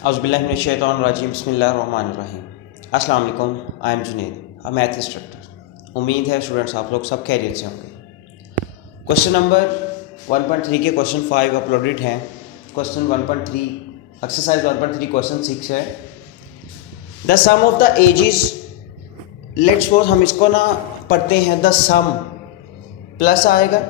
औज़ुबिल्लाहिमिनश्शैतानिर्रजीम बिस्मिल्लाहिर्रहमानिर्रहीम। अस्सलाम वालेकुम, I am Junaid, a math instructor. उम्मीद है स्टूडेंट्स आप लोग सब खैरियत से होंगे। क्वेश्चन नंबर 1.3 के क्वेश्चन 5 अपलोडेड हैं। क्वेश्चन 1.3 एक्सरसाइज 1.3 क्वेश्चन 6 है। The sum of the ages, let's suppose हम इसको ना पढ़ते हैं, द सम प्लस आएगा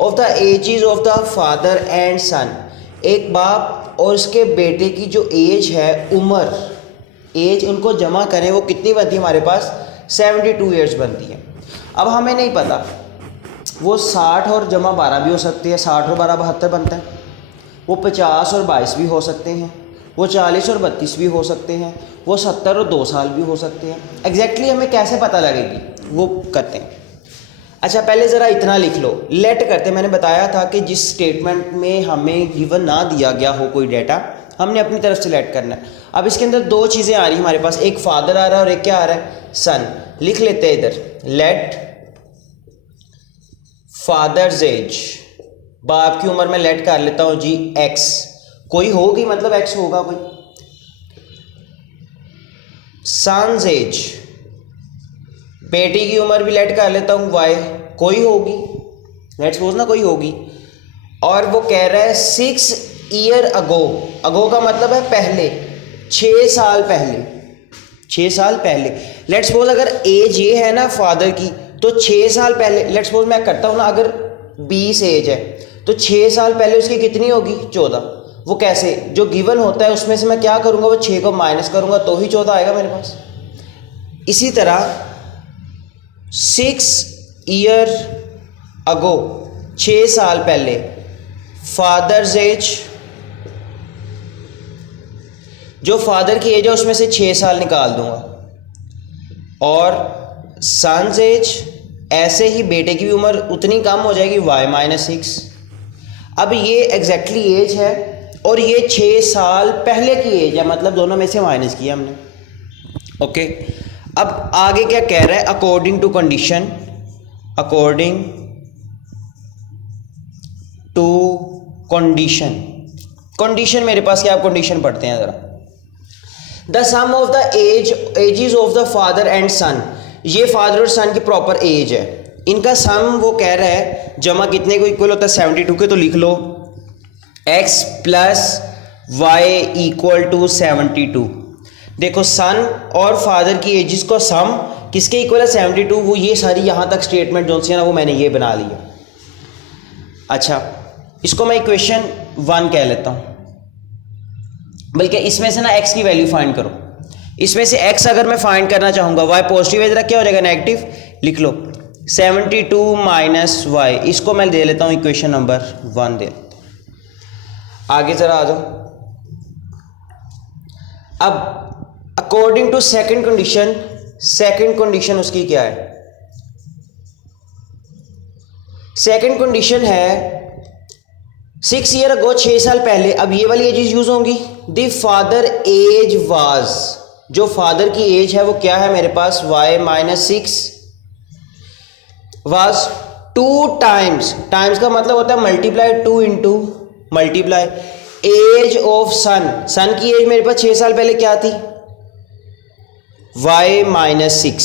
of the ages of the father and son. एक बाप और उसके बेटे की जो एज है, उम्र, एज उनको जमा करें वो कितनी बनती है हमारे पास? 72 ईयर्स बनती है। अब हमें नहीं पता वो 60 और जमा 12 भी हो सकती है, 60 और 12 72 बनता है। वो 50 और 22 भी हो सकते हैं, वो 40 और 32 भी हो सकते हैं, वो 70 और 2 साल भी हो सकते हैं। एग्जैक्टली हमें कैसे पता लगेगी वो करते हैं। अच्छा, पहले ज़रा इतना लिख लो, लेट करते। मैंने बताया था कि जिस स्टेटमेंट में हमें गिवन ना दिया गया हो कोई डाटा, हमने अपनी तरफ से लेट करना है। अब इसके अंदर दो चीज़ें आ रही हमारे पास, एक फादर आ रहा है और एक क्या आ रहा है? सन। लिख लेते हैं इधर, लेट फादर्स एज, बाप की उम्र में लेट कर लेता हूँ जी एक्स। कोई होगी मतलब एक्स होगा कोई। सन्स एज, बेटी की उम्र भी लेट कर लेता हूँ वाई, कोई होगी, लेट्स सपोज ना कोई होगी। और वो कह रहा है 6 ईयर अगो, अगो का मतलब है पहले, 6 साल पहले, 6 साल पहले। लेट्स सपोज अगर एज ये है ना फादर की, तो 6 साल पहले, लेट्स सपोज मैं करता हूँ ना, अगर 20 एज है तो 6 साल पहले उसकी कितनी होगी? 14। वो कैसे? जो गिवन होता है उसमें से मैं क्या करूँगा, वो 6 को माइनस करूँगा तो ही 14 आएगा मेरे पास। इसी तरह 6 ईयर अगो, 6 साल पहले, फादर्स एज, जो फादर की एज है उसमें से 6 साल निकाल दूंगा। और सन्स एज, ऐसे ही बेटे की भी उम्र उतनी कम हो जाएगी, y-6। अब ये एग्जैक्टली एज है और ये 6 साल पहले की एज है, मतलब दोनों में से माइनस किया हमने। ओके, अब आगे क्या कह रहा है? According to condition, according to condition. Condition मेरे पास क्या, आप कंडीशन पढ़ते हैं ज़रा। The sum of the ages of the father and son, ये फादर और सन की प्रॉपर एज है। इनका सम वो कह रहा है जमा कितने को इक्वल होता है? 72 के। तो लिख लो x plus Y equal to 72। देखो सन और फादर की एजेस को सम किसके इक्वल है? 72। वो ये सारी यहाँ तक स्टेटमेंट जो सी है ना, वो मैंने ये बना लिया। अच्छा, इसको मैं इक्वेशन 1 कह लेता हूँ, बल्कि इसमें से ना x की वैल्यू फाइंड करो। इसमें से x अगर मैं फाइंड करना चाहूँगा, y पॉजिटिव है, जरा क्या हो जाएगा? नेगेटिव। लिख लो 72 माइनस वाई, इसको मैं दे लेता हूँ इक्वेशन नंबर 1 दे लेता हूँ। आगे जरा आ जाओ। अब according to second condition, second condition उसकी क्या है? सेकंड कंडीशन है 6 ईयर अगो, 6 साल पहले। अब ये वाली एजेस यूज होंगी। द फादर एज वाज, जो फादर की एज है वो क्या है मेरे पास? y-6 वाज 2 टाइम्स, टाइम्स का मतलब होता है multiply, 2 into multiply age of son. Son की एज मेरे पास 6 साल पहले क्या थी? y-6,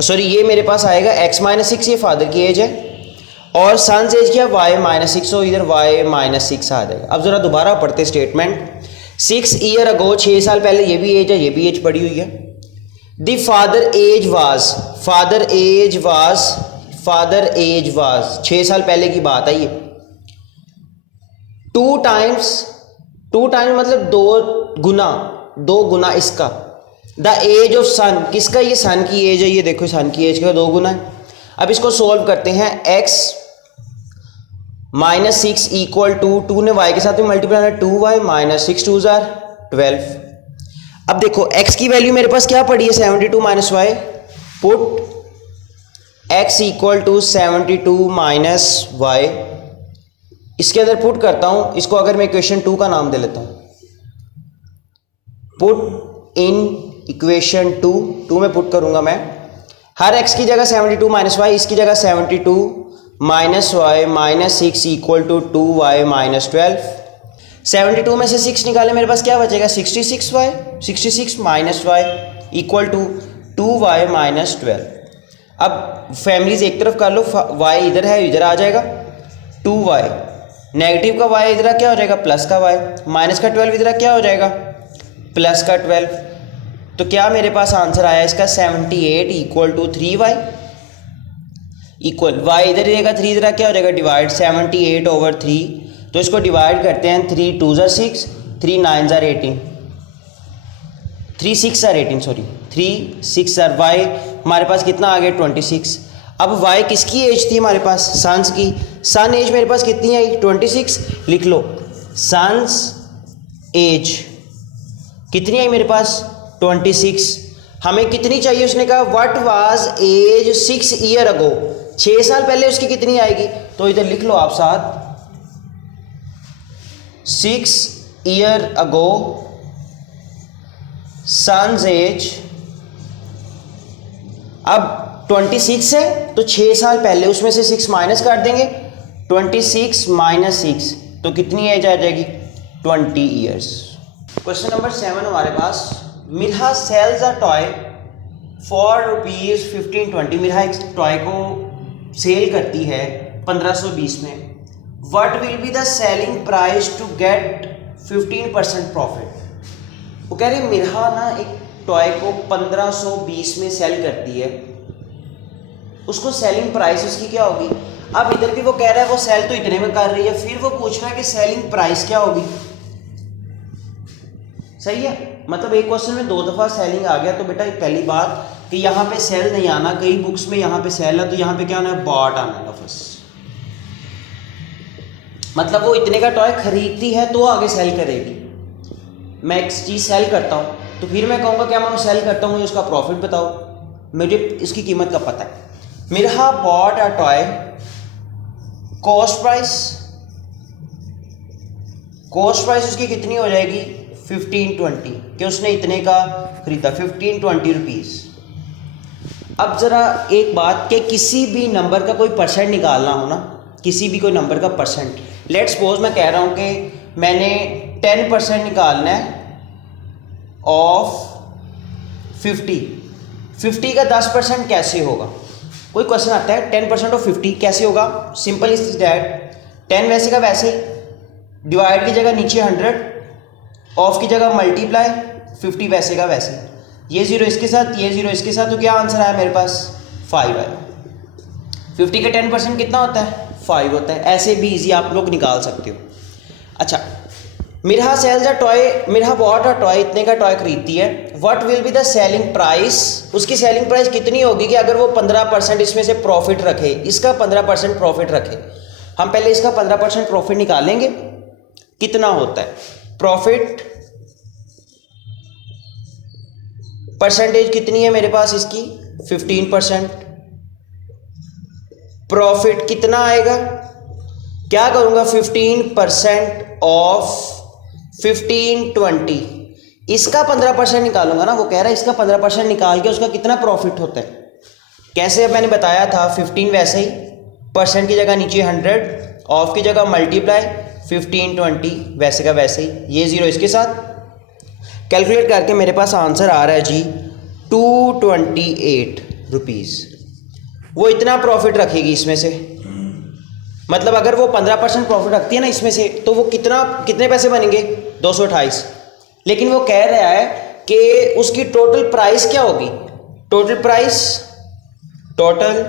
सॉरी ये मेरे पास आएगा x-6, ये फादर की एज है, और सन एज क्या? y-6, तो इधर y-6 आ जाएगा। अब जरा दोबारा पढ़ते स्टेटमेंट। 6 ईयर अगो, 6 साल पहले, ये भी एज है, ये भी एज पड़ी हुई है। The father age was, father age was, father age was, 6 साल पहले की बात है ये। 2 टाइम्स, 2 टाइम्स मतलब 2 गुना इसका। द एज ऑफ सन, किसका? ये सन की एज है, ये देखो सन की एज का 2 गुना है। अब इसको सोल्व करते हैं। x-6 इक्वल टू, 2 ने y के साथ में मल्टीप्लाई है, 2y-6 2 जार 12। अब देखो x की वैल्यू मेरे पास क्या पड़ी है? 72 minus Y. Put x equal to 72 minus Y, इसके अंदर पुट करता हूं। इसको अगर मैं इक्वेशन 2 का नाम दे लेता हूं, पुट इन इक्वेशन 2 में पुट करूंगा मैं। हर x की जगह 72 माइनस वाई, इसकी जगह 72 minus Y -6 equal to 2y-12। 72 में से 6 निकाले, मेरे पास क्या बचेगा 66y, 66 minus Y equal to 2y minus 12। अब फैमिलीज एक तरफ कर लो, y इधर है इधर आ जाएगा 2y, नेगेटिव का y इधर क्या हो जाएगा प्लस का y, माइनस का 12 इधर क्या हो जाएगा प्लस का 12। तो क्या मेरे पास आंसर आया इसका 78 equal to 3y equal y इधर रहेगा 3 इधर क्या हो जाएगा डिवाइड 78 ओवर 3। तो इसको डिवाइड करते हैं, 3 2 ज़ा 6, 3 9 ज़ा 18, 3 6 ज़ा 18 सॉरी 3 6 ज़ा y हमारे पास कितना आ गया 26। अब y किसकी एज थी हमारे पास सन्स की, सन एज मेरे पास कितनी आई 26, लिख लो सन्स एज कितनी आई मेरे पास 26। हमें कितनी चाहिए, उसने कहा what was age 6 year ago, 6 साल पहले उसकी कितनी आएगी। तो इधर लिख लो आप साथ 6 ईयर अगो सन्स एज। अब 26 है तो 6 साल पहले उसमें से 6 माइनस कर देंगे, 26 माइनस 6 तो कितनी एज आ जाएगी 20 ईयर्स। क्वेश्चन नंबर 7 हमारे पास, Mirha sells a toy for ₹1520। Mirha एक टॉय को सेल करती है 1520 में। What will be the selling price to get 15% profit. वो कह रही है मिरहा ना एक टॉय को 1520 में सेल करती है, उसको सेलिंग प्राइस उसकी क्या होगी। अब इधर भी वो कह रहा है वो सेल तो इतने में कर रही है, फिर वो पूछ रहा है कि सेलिंग प्राइस क्या होगी। सही है, मतलब एक क्वेश्चन में 2 दफ़ा सेलिंग आ गया। तो बेटा पहली बात कि यहाँ पे सेल नहीं आना, कई बुक्स में यहाँ पे सेल है तो यहाँ पे क्या आना है बॉट आना है लफ्ज़। मतलब वो इतने का टॉय खरीदती है तो आगे सेल करेगी। मैं एक चीज़ सेल करता हूँ तो फिर मैं कहूँगा क्या मैं सेल करता हूँ, मुझे उसका प्रॉफिट बताओ, मुझे इसकी कीमत का पता है। Mirha bought a toy, cost price उसकी कितनी हो जाएगी 1520, कि उसने इतने का खरीदा 1520 रुपीज़। अब ज़रा एक बात कि किसी भी नंबर का कोई परसेंट निकालना हो ना, किसी भी कोई नंबर का परसेंट, लेट सपोज मैं कह रहा हूँ कि मैंने 10% निकालना है ऑफ 50 का 10% कैसे होगा। कोई क्वेश्चन आता है 10% ऑफ 50 कैसे होगा। सिंपल इज डैट 10 वैसे का वैसे ही, डिवाइड की जगह नीचे 100, ऑफ की जगह मल्टीप्लाई 50 वैसे का वैसे, ये 0 इसके साथ ये 0 इसके साथ, तो क्या आंसर आया मेरे पास 5 आया। 50 का 10% कितना होता है 5 होता है। ऐसे भी इजी आप लोग निकाल सकते हो। अच्छा, Mirha sells a toy, Mirha bought a toy, इतने का टॉय खरीदती है। What will be the selling price, उसकी सेलिंग प्राइस कितनी होगी कि अगर वो 15% इसमें से प्रॉफिट रखे, इसका 15% प्रॉफिट रखे। हम पहले इसका 15% प्रॉफिट निकालेंगे, कितना होता है प्रॉफिट परसेंटेज कितनी है मेरे पास इसकी 15%। प्रॉफिट कितना आएगा, क्या करूंगा 15% ऑफ 1520, इसका 15% निकालूंगा ना। वो कह रहा है इसका 15% निकाल के उसका कितना प्रॉफिट होता है। कैसे, मैंने बताया था 15 वैसे ही, परसेंट की जगह नीचे 100, ऑफ की जगह मल्टीप्लाई 1520 वैसे का वैसे ही, ये 0 इसके साथ। कैलकुलेट करके मेरे पास आंसर आ रहा है जी 228 रुपीज़। वो इतना प्रॉफिट रखेगी इसमें से, मतलब अगर वो 15% प्रॉफिट रखती है ना इसमें से, तो वो कितने पैसे बनेंगे 228। लेकिन वो कह रहा है कि उसकी टोटल प्राइस क्या होगी, टोटल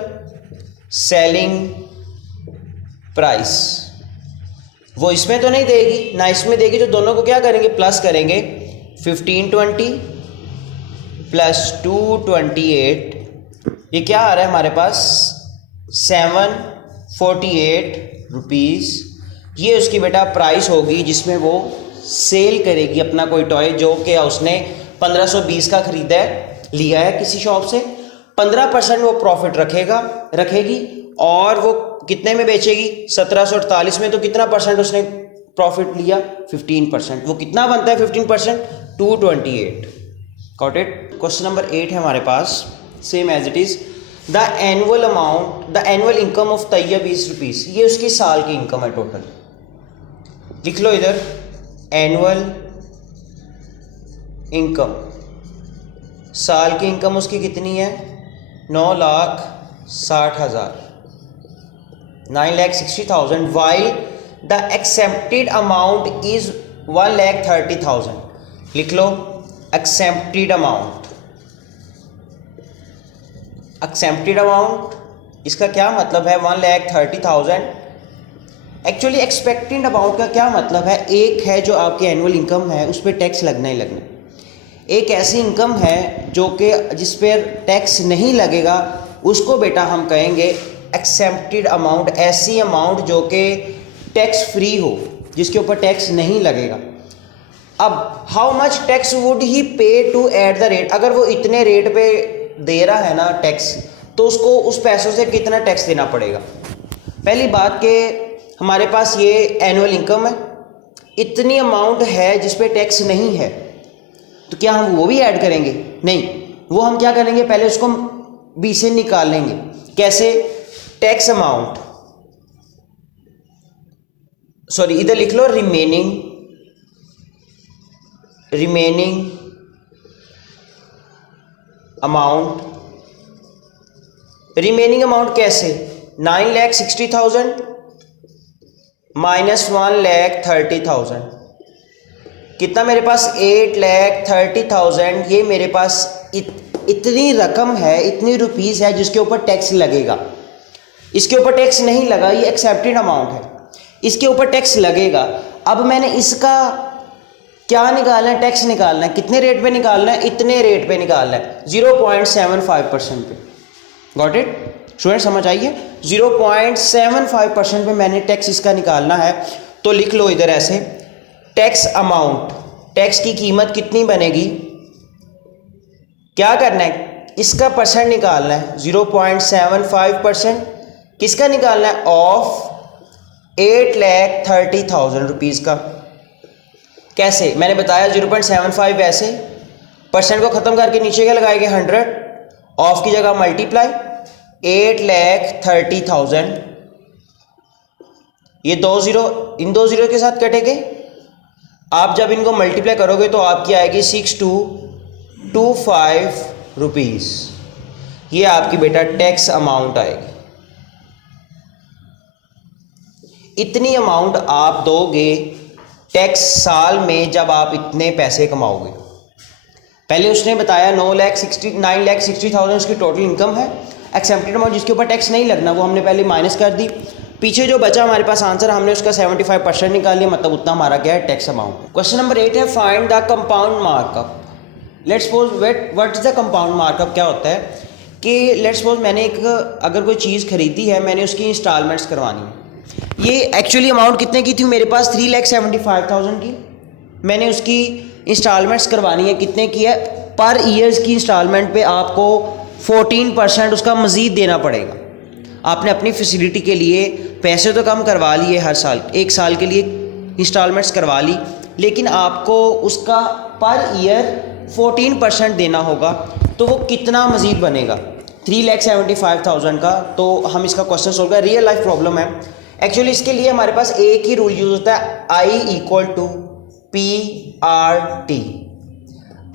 सेलिंग प्राइस वो इसमें तो नहीं देगी ना इसमें देगी, तो दोनों को क्या करेंगे प्लस करेंगे। 1520 प्लस 228, ये क्या आ रहा है हमारे पास 748 रुपीज़। ये उसकी बेटा प्राइस होगी जिसमें वो सेल करेगी अपना कोई टॉय जो कि उसने 1520 का खरीदा है, लिया है किसी शॉप से। 15% वो प्रॉफिट रखेगी और वो कितने में बेचेगी 1748 में। तो कितना परसेंट उसने प्रॉफिट लिया 15%। वो कितना बनता है 15%, 228। Got it. क्वेश्चन नंबर 8 है हमारे पास, same as it is. The annual income of Tayyab 20 rupees. ये उसकी साल की इनकम है टोटल। लिख लो इधर एनुअल इनकम, साल की इनकम उसकी कितनी है? 9,60,000, 9,60,000, while the accepted amount is 1,30,000। लिख लो एक्सेप्टेड अमाउंट। एक्सेप्टेड अमाउंट इसका क्या मतलब है? 1,30,000। एक्चुअली एक्सपेक्टेड अमाउंट का क्या मतलब है? एक है जो आपकी एनुअल इनकम है, उस पर टैक्स लगना ही लगना। एक ऐसी इनकम है जो कि जिस पर टैक्स नहीं लगेगा, उसको बेटा हम कहेंगे एक्सेप्टेड अमाउंट। ऐसी अमाउंट जो कि टैक्स फ्री हो, जिसके ऊपर टैक्स नहीं लगेगा। अब how much tax would he पे टू एट द रेट, अगर वो इतने रेट पे दे रहा है ना टैक्स, तो उसको उस पैसों से कितना टैक्स देना पड़ेगा? पहली बात कि हमारे पास ये एनुअल इनकम है, इतनी अमाउंट है जिस पे टैक्स नहीं है, तो क्या हम वो भी ऐड करेंगे? नहीं, वो हम क्या करेंगे, पहले उसको बी से निकाल लेंगे। कैसे? टैक्स अमाउंट, सॉरी इधर लिख लो रिमेनिंग अमाउंट। रिमेनिंग अमाउंट कैसे? 9,60,000 माइनस 1,30,000, कितना मेरे पास? 8,30,000। ये मेरे पास इतनी रकम है, इतनी रुपीस है जिसके ऊपर टैक्स लगेगा। इसके ऊपर टैक्स नहीं लगा, ये एक्सेप्टेड अमाउंट है, इसके ऊपर टैक्स लगेगा। अब मैंने इसका क्या निकालना है? टैक्स निकालना है। कितने रेट पे निकालना है? इतने रेट पे निकालना है, 0.75% पे। Got it student? समझ आइए, 0.75% पे मैंने टैक्स इसका निकालना है। तो लिख लो इधर ऐसे, टैक्स अमाउंट, टैक्स की कीमत कितनी बनेगी? क्या करना है? इसका परसेंट निकालना है, 0.75%। किसका निकालना है? ऑफ 8,30,000 रुपीज़ का। कैसे? मैंने बताया 0.75, ऐसे परसेंट को ख़त्म करके नीचे क्या लगाएंगे? 100, ऑफ की जगह मल्टीप्लाई 8,30,000। ये 2 ज़ीरो इन 2 ज़ीरो के साथ कटेंगे। आप जब इनको मल्टीप्लाई करोगे तो आपकी आएगी 6,225 रुपीज़। ये आपकी बेटा टैक्स अमाउंट आएगी। इतनी अमाउंट आप दोगे टैक्स साल में जब आप इतने पैसे कमाओगे। पहले उसने बताया 9,60,000 उसकी टोटल इनकम है। एक्सेप्टेड अमाउंट जिसके ऊपर टैक्स नहीं लगना वो हमने पहले माइनस कर दी। पीछे जो बचा हमारे पास आंसर, हमने उसका 75% निकाल लिया, मतलब उतना हमारा क्या है? Tax amount. क्वेश्चन नंबर 8 है find the compound markup. Let's suppose what is the compound markup? क्या होता है कि लेट्स सपोज मैंने अगर कोई चीज़ खरीदी है, मैंने उसकी इंस्टॉलमेंट्स करवानी है। ये एक्चुअली अमाउंट कितने की थी मेरे पास? 3,75,000 की। मैंने उसकी इंस्टॉलमेंट्स करवानी है, कितने की है? पर ईयर्स की इंस्टॉलमेंट पे आपको 14% उसका मज़ीद देना पड़ेगा। आपने अपनी फैसिलिटी के लिए पैसे तो कम करवा लिए, हर साल 1 साल के लिए इंस्टॉलमेंट्स करवा ली, लेकिन आपको उसका पर ईयर 14% देना होगा। तो वो कितना मज़ीद बनेगा? 3,75,000 का। तो हम इसका क्वेश्चन सोल्व करें, रियल लाइफ प्रॉब्लम है। एक्चुअली इसके लिए हमारे पास एक ही रूल यूज होता है, I = PRT।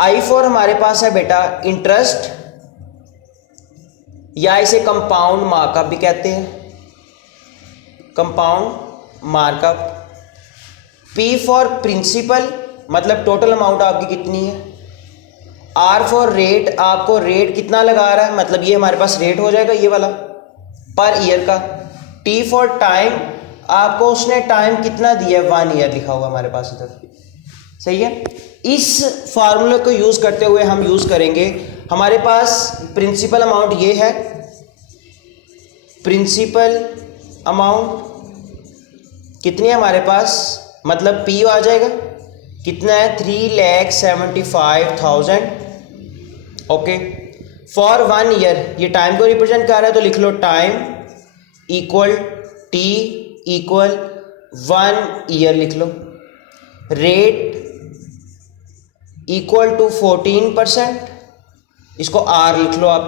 I फॉर हमारे पास है बेटा इंटरेस्ट, या इसे कंपाउंड मार्कअप भी कहते हैं, compound markup. P for principal, मतलब टोटल अमाउंट आपकी कितनी है। R फॉर रेट, आपको रेट कितना लगा रहा है, मतलब ये हमारे पास रेट हो जाएगा ये वाला पर ईयर का। T फॉर टाइम, आपको उसने टाइम कितना दिया है, 1 ईयर लिखा हुआ हमारे पास इधर। सही है। इस फार्मूले को यूज करते हुए हम यूज करेंगे, हमारे पास प्रिंसिपल अमाउंट ये है, प्रिंसिपल अमाउंट कितनी है हमारे पास, मतलब P आ जाएगा कितना है, 3,75,000। ओके, फॉर 1 ईयर, ये टाइम को रिप्रेजेंट कर रहा है, तो लिख लो time equal T equal 1 year लिख लो। रेट इक्वल टू 14%, इसको R लिख लो आप,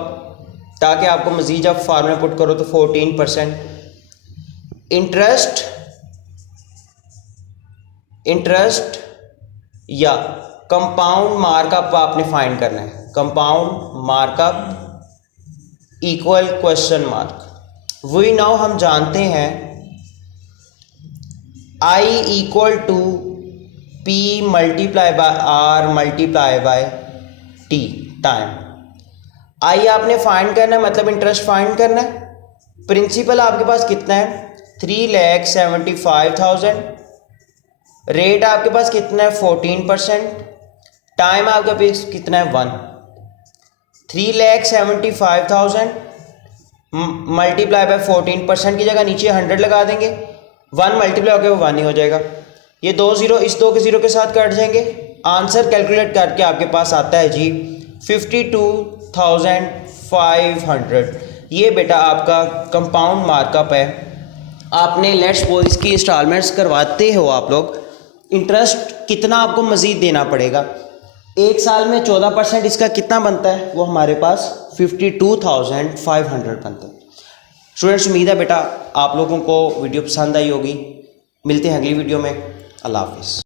ताकि आपको मजीद जब फार्मूला पुट करो तो 14%। इंटरेस्ट या कंपाउंड मार्कअप आपने फाइंड करना है, compound markup equal question mark. We now हम जानते हैं I equal to P multiply by R multiply by T time. I आपने फाइंड करना है, मतलब इंटरेस्ट फाइंड करना है। प्रिंसिपल आपके पास कितना है 3,75,000। रेट आपके पास कितना है 14%। टाइम आपके पास कितना है 1। 3,75,000 मल्टीप्लाई बाय 14% की जगह नीचे 100 लगा देंगे, 1 मल्टीप्लाई होकर वो 1 ही हो जाएगा। ये 2 ज़ीरो इस 2 के ज़ीरो के साथ कट जाएंगे। आंसर कैलकुलेट करके आपके पास आता है जी 52,500। ये बेटा आपका कंपाउंड मार्कअप है। आपने लेट्स सपोज इसकी इंस्टॉलमेंट्स करवाते हो आप लोग, इंटरेस्ट कितना आपको मज़ीद देना पड़ेगा। एक साल में 14% इसका कितना बनता है, वो हमारे पास 52,500 बनता है। स्टूडेंट्स उम्मीद है बेटा आप लोगों को वीडियो पसंद आई होगी। मिलते हैं अगली वीडियो में। अल्लाह हाफिज़।